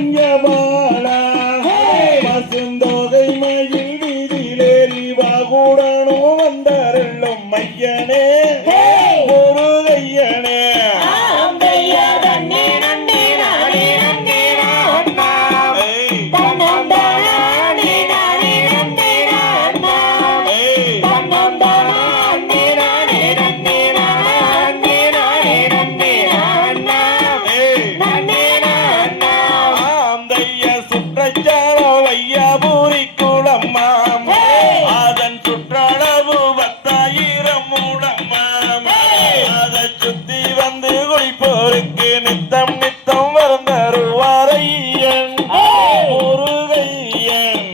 மஞ்சபாலா பசுந்தோகை மயில் வீதியிலேறி வாகுடனோ வந்தருளும் மையனே முருகையனே நித்தம் நித்தம் வரந்தருவாரையன் முருகையன்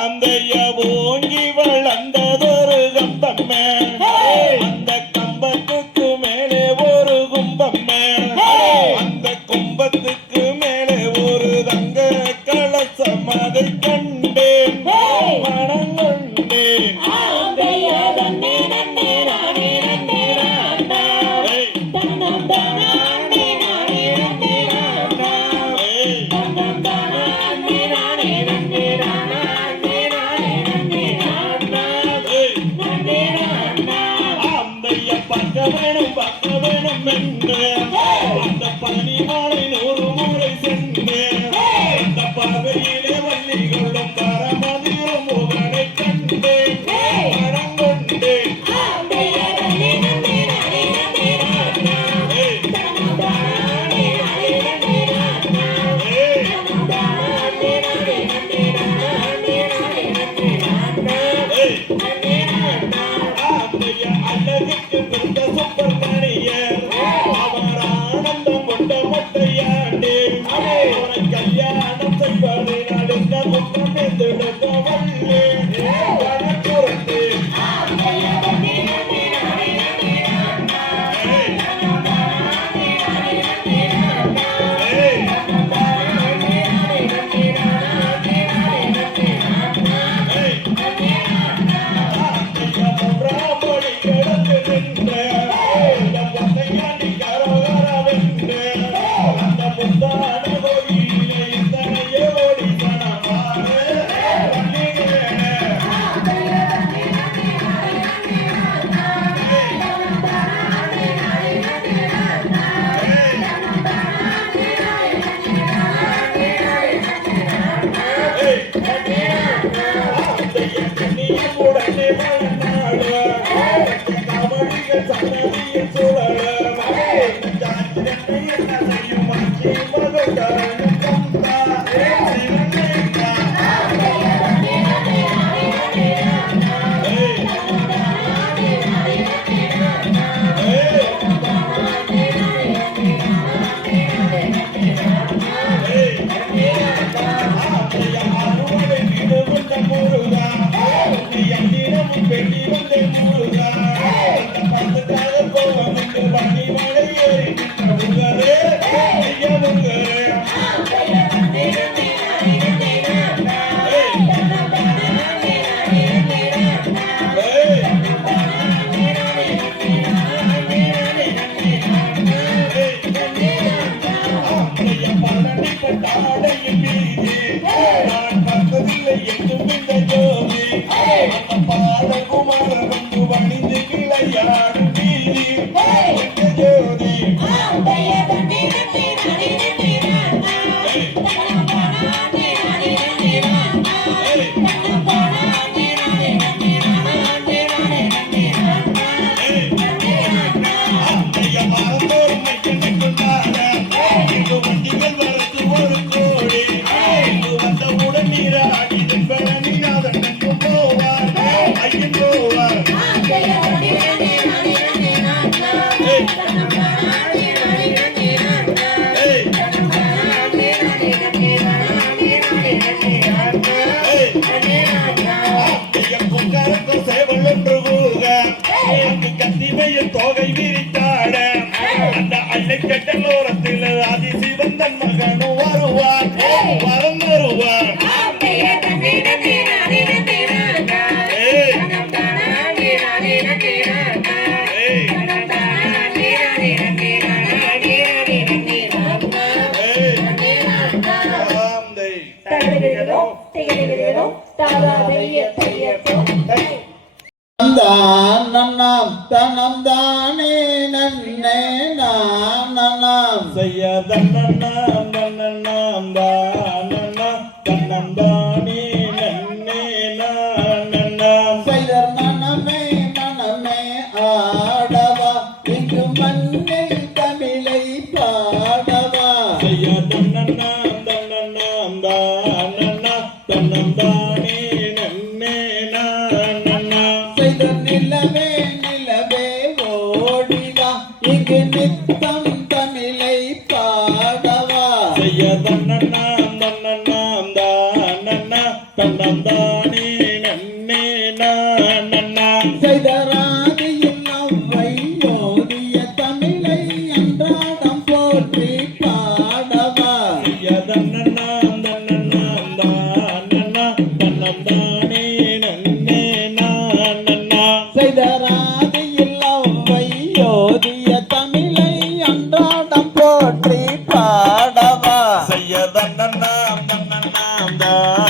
அந்தைய ஓங்கி வளர்ந்ததொரு கம்பம்மே அந்த கும்பத்துக்கு மேலே ஒரு தங்க கலசம் அதை கண்டேன் மனம் கொண்டேன் பார்க்க வேணும் என்று அந்த பனிமாலை 100 முறை சென்றேன் அந்த பார்வையிலே வள்ளி கொள்ளும் பரமதிரும் முகனை கண்டேன் மனம் கொண்டேன் அழகுக்கு பிறந்த சூப்பர் மணியர் அவர் ஆனந்தம் கொண்ட மொட்டையாண்டே அவரை கல்யாணம் செய்வதை நடுங்க முத்தம் எதிர்த்த வள்ளே வனக்குறந்தே தகதிகிறதோ திகதிகிறதோ தாதா தைய தையத்தோ தை நன்னாம் தனம் தானே நன்னே நானம் செய்ய தன்னண்ணாம் தன்னண்ணாம் தானண்ணா தன்னம் தானே நன்னே நானண்ணாம் செய்தர் மனமே மனமே ஆடவா இங்கு மண்ணில் தமிழை பாடவா செய்ய தன்னண்ணாம் தன்னண்ணாம் தானண்ணா தன்னம் தானே நன்னே நானண்ணாம் செய்தர் நிலவே நிலவே ஓடிவா இங்கு நித்தம் தமிழை பாடவா செய்ய தன்னண்ணாம் தன்னண்ணாம் தானண்ணா தன்னம் தானே நன்னே நானண்ணாம் செய்தராதியில் அவ்வை ஓதிய தமிழை அன்றாடம் போற்றி பாடவா செய்ய தன்னண்ணாம் தன்னண்ணாம் தானண்ணா தன்னம் தானே நன்னே நானண்ணாம் செய்தராதியில் அவ்வை ஓதிய தமிழை அன்றாடம் போற்றி பாடவா செய்ய தன்னண்ணாம் தன்னண்ணாம் தானண்ணா